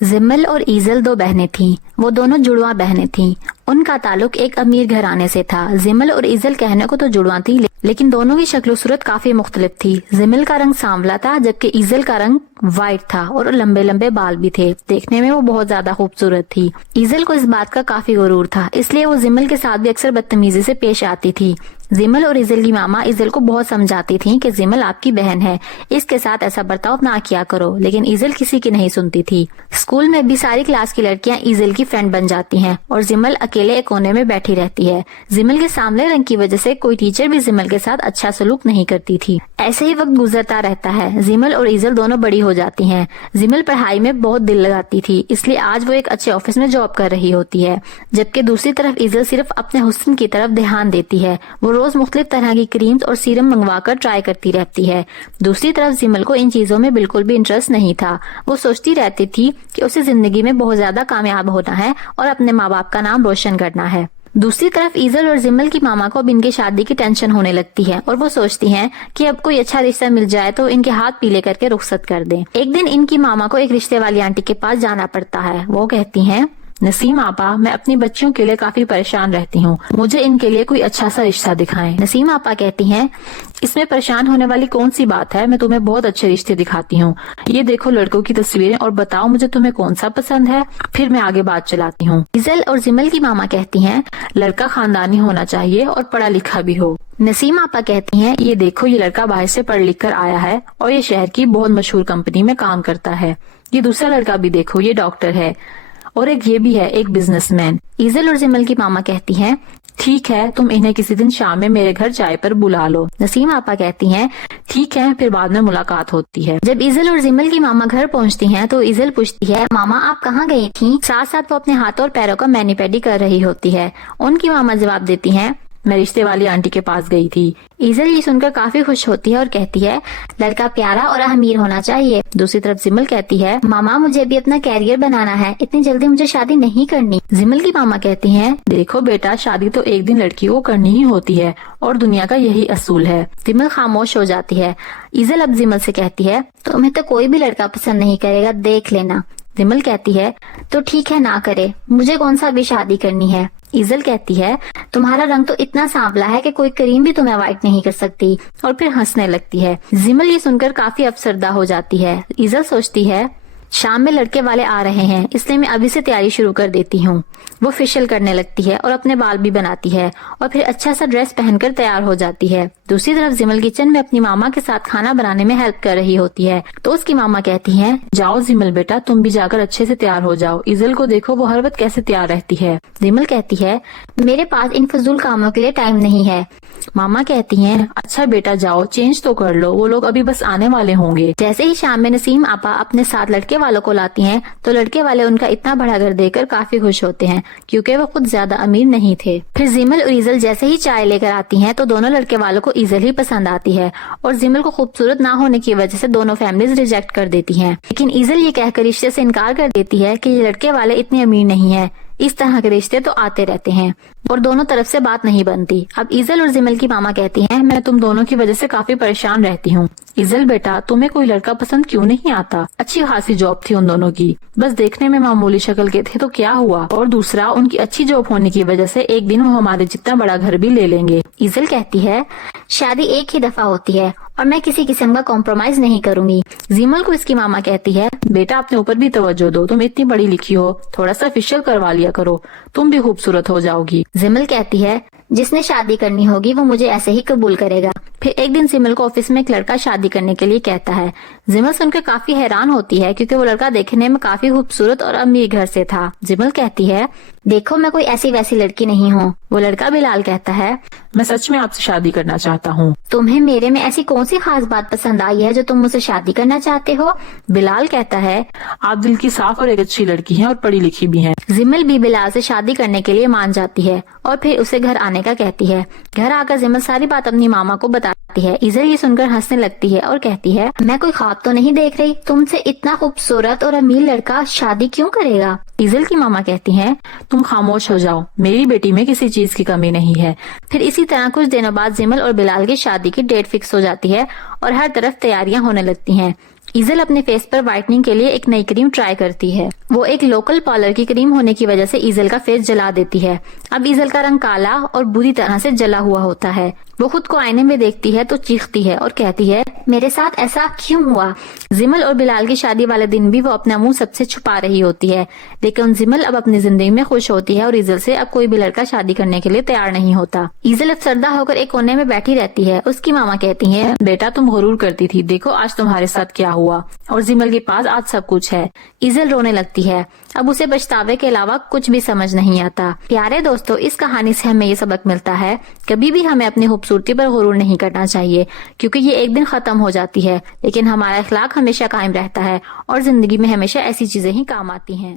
जिमल और ईजल दो बहनें थीं। वो दोनों जुड़वां बहनें थीं। उनका ताल्लुक एक अमीर घराने से था। जिमल और ईजल कहने को तो जुड़वां थी, लेकिन दोनों की शक्ल सूरत काफी मुख्तलिफ थी। जिमल का रंग सांवला था, जबकि ईजल का रंग वाइट था और लंबे लंबे बाल भी थे। देखने में वो बहुत ज्यादा खूबसूरत थी। ईजल को इस बात का काफी गुरूर था, इसलिए वो जिमल के साथ भी अक्सर बदतमीजी से पेश आती थी। जिमल और ईजल की मामा ईजल को बहुत समझाती थीं कि जिमल आपकी बहन है, इसके साथ ऐसा बर्ताव ना किया करो, लेकिन ईजल किसी की नहीं सुनती थी। स्कूल में भी सारी क्लास की लड़कियां ईजल की फ्रेंड बन जाती हैं और जिमल अकेले एक कोने में बैठी रहती है। जिमल के सांवले रंग की वजह से कोई टीचर भी जिमल के साथ अच्छा सलूक नहीं करती थी। ऐसे ही वक्त गुजरता रहता है। जिमल और ईजल दोनों बड़ी हो जाती हैं। जिमल पढ़ाई में बहुत दिल लगाती थी, इसलिए आज वो एक अच्छे ऑफिस में जॉब कर रही होती है, जबकि दूसरी तरफ ईजल सिर्फ अपने हुस्न की तरफ ध्यान देती है। वो रोज मुख्तलिफ तरह की क्रीम्स और सीरम मंगवाकर ट्राई करती रहती है। दूसरी तरफ जिमल को इन चीजों में बिल्कुल भी इंटरेस्ट नहीं था। वो सोचती रहती थी कि उसे जिंदगी में बहुत ज्यादा कामयाब होना है और अपने माँ बाप का नाम रोशन करना है। दूसरी तरफ ईजल और जिमल की मामा को अब इनकी शादी की टेंशन होने लगती है और वो सोचती हैं कि अब कोई अच्छा रिश्ता मिल जाए तो इनके हाथ पीले करके रुखसत कर दें। एक दिन इनकी मामा को एक रिश्ते वाली आंटी के पास जाना पड़ता है। वो कहती हैं, नसीम आपा, मैं अपनी बच्चियों के लिए काफी परेशान रहती हूँ, मुझे इनके लिए कोई अच्छा सा रिश्ता दिखाएं। नसीम आपा कहती हैं, इसमें परेशान होने वाली कौन सी बात है, मैं तुम्हें बहुत अच्छे रिश्ते दिखाती हूँ। ये देखो लड़कों की तस्वीरें और बताओ मुझे तुम्हें कौन सा पसंद है, फिर मैं आगे बात चलाती हूँ। ईजल और जिमल की मामा कहती हैं, लड़का खानदानी होना चाहिए और पढ़ा लिखा भी हो। नसीम आपा कहती हैं, ये देखो ये लड़का बाहर से पढ़ लिख कर आया है और ये शहर की बहुत मशहूर कंपनी में काम करता है। ये दूसरा लड़का भी देखो, ये डॉक्टर है और एक ये भी है, एक बिजनेसमैन। ईजल और जिमल की मामा कहती हैं, ठीक है, तुम इन्हें किसी दिन शाम में मेरे घर चाय पर बुला लो। नसीम आपा कहती हैं, ठीक है, फिर बाद में मुलाकात होती है। जब ईजल और जिमल की मामा घर पहुंचती हैं तो ईजल पूछती है, मामा आप कहाँ गई थी? साथ साथ वो अपने हाथों और पैरों का मैनी पेडी कर रही होती है। उनकी मामा जवाब देती हैं, मैं रिश्ते वाली आंटी के पास गई थी। ईजल ये सुनकर काफी खुश होती है और कहती है, लड़का प्यारा और अमीर होना चाहिए। दूसरी तरफ जिमल कहती है, मामा मुझे भी अपना कैरियर बनाना है, इतनी जल्दी मुझे शादी नहीं करनी। जिमल की मामा कहती हैं, देखो बेटा, शादी तो एक दिन लड़की को करनी ही होती है और दुनिया का यही असूल है। जिमल खामोश हो जाती है। ईजल अब जिमल से कहती है, तुम्हें तो कोई भी लड़का पसंद नहीं करेगा, देख लेना। जिमल कहती है, तो ठीक है, ना करे, मुझे कौन सा भी शादी करनी है। ईजल कहती है, तुम्हारा रंग तो इतना सांवला है कि कोई क्रीम भी तुम्हें व्हाइट नहीं कर सकती, और फिर हंसने लगती है। जिमल ये सुनकर काफी अफसरदा हो जाती है। ईजल सोचती है, शाम में लड़के वाले आ रहे हैं, इसलिए मैं अभी से तैयारी शुरू कर देती हूँ। वो फेशियल करने लगती है और अपने बाल भी बनाती है और फिर अच्छा सा ड्रेस पहनकर तैयार हो जाती है। दूसरी तरफ जिमल किचन में अपनी मामा के साथ खाना बनाने में हेल्प कर रही होती है तो उसकी मामा कहती है, जाओ जिमल बेटा, तुम भी जाकर अच्छे से तैयार हो जाओ। ईजल को देखो, वो हर वक्त कैसे तैयार रहती है। जिमल कहती है, मेरे पास इन फजूल कामों के लिए टाइम नहीं है। मामा कहती हैं, अच्छा बेटा जाओ, चेंज तो कर लो, वो लोग अभी बस आने वाले होंगे। जैसे ही शाम में नसीम आपा अपने साथ लड़के वालों को लाती हैं तो लड़के वाले उनका इतना बड़ा घर देखकर काफी खुश होते हैं, क्योंकि वो खुद ज्यादा अमीर नहीं थे। फिर जिमल और ईजल जैसे ही चाय लेकर आती हैं तो दोनों लड़के वालों को ईजल ही पसंद आती है और जिमल को खूबसूरत ना होने की वजह से दोनों फैमिलीज रिजेक्ट कर देती हैं। लेकिन ईजल ये कहकर रिश्ते से इनकार कर देती है कि ये लड़के वाले इतने अमीर नहीं है, इस तरह के रिश्ते तो आते रहते हैं और दोनों तरफ से बात नहीं बनती। अब ईजल और जिमल की मामा कहती हैं, मैं तुम दोनों की वजह से काफी परेशान रहती हूँ। ईजल बेटा, तुम्हें कोई लड़का पसंद क्यों नहीं आता? अच्छी खासी जॉब थी उन दोनों की, बस देखने में मामूली शक्ल के थे तो क्या हुआ, और दूसरा उनकी अच्छी जॉब होने की वजह से एक दिन वो हमारे जितना बड़ा घर भी ले लेंगे। ईजल कहती है, शादी एक ही दफा होती है और मैं किसी किस्म का कॉम्प्रोमाइज नहीं करूंगी। जिमल को इसकी मामा कहती है, बेटा अपने ऊपर भी तवज्जो दो, तुम इतनी बड़ी लिखी हो, थोड़ा सा फेशियल करवा लिया करो, तुम भी खूबसूरत हो जाओगी। जिमल कहती है, जिसने शादी करनी होगी वो मुझे ऐसे ही कबूल करेगा। फिर एक दिन जिमल को ऑफिस में एक लड़का शादी करने के लिए कहता है। जिमल सुनकर काफी हैरान होती है क्योंकि वो लड़का देखने में काफी खूबसूरत और अमीर घर से था। जिमल कहती है, देखो मैं कोई ऐसी वैसी लड़की नहीं हूँ। वो लड़का बिलाल कहता है, मैं सच में आपसे शादी करना चाहता हूँ। तुम्हें मेरे में ऐसी कौन सी खास बात पसंद आई है जो तुम मुझसे शादी करना चाहते हो? बिलाल कहता है, आप दिल की साफ और एक अच्छी लड़की हैं और पढ़ी लिखी भी हैं। जिमल भी बिलाल से शादी करने के लिए मान जाती है और फिर उसे घर आने का कहती है। घर आकर जिमल सारी बात अपनी मामा को बताती है। ईजल ये सुनकर हंसने लगती है और कहती है, मैं कोई ख्वाब तो नहीं देख रही, तुमसे इतना खूबसूरत और अमीर लड़का शादी क्यों करेगा? ईजल की मामा कहती हैं, तुम खामोश हो जाओ, मेरी बेटी में किसी चीज की कमी नहीं है। फिर इसी तरह कुछ दिनों बाद जिमल और बिलाल की शादी की डेट फिक्स हो जाती है और हर तरफ तैयारियां होने लगती हैं। ایزل اپنے فیس پر وائٹننگ کے لیے ایک نئی کریم ٹرائی کرتی ہے. وہ ایک لوکل پارلر کی کریم ہونے کی وجہ سے ایزل کا فیس جلا دیتی ہے. اب ایزل کا رنگ کالا اور بری طرح سے جلا ہوا ہوتا ہے. وہ خود کو آئینے میں دیکھتی ہے تو چیختی ہے اور کہتی ہے میرے ساتھ ایسا کیوں ہوا. زمل اور بلال کی شادی والے دن بھی وہ اپنا منہ سب سے چھپا رہی ہوتی ہے، لیکن زمل اب اپنی زندگی میں خوش ہوتی ہے اور ایزل سے اب کوئی بھی لڑکا شادی کرنے کے لیے تیار نہیں ہوتا. ایزل اب سردہ ہو کر ایک کونے میں بیٹھی رہتی ہے. اس کی ماما کہتی ہیں بیٹا تم غرور کرتی تھی، دیکھو آج تمہارے ساتھ کیا ہوا، اور زمل کے پاس آج سب کچھ ہے. ایزل رونے لگتی ہے. اب اسے پچھتاوے کے علاوہ کچھ بھی سمجھ نہیں آتا. پیارے دوستو، اس کہانی سے ہمیں یہ سبق ملتا ہے کبھی بھی ہمیں اپنی خوبصورتی پر غرور نہیں کرنا چاہیے، کیونکہ یہ ایک دن ختم ہو جاتی ہے، لیکن ہمارا اخلاق ہمیشہ قائم رہتا ہے اور زندگی میں ہمیشہ ایسی چیزیں ہی کام آتی ہیں.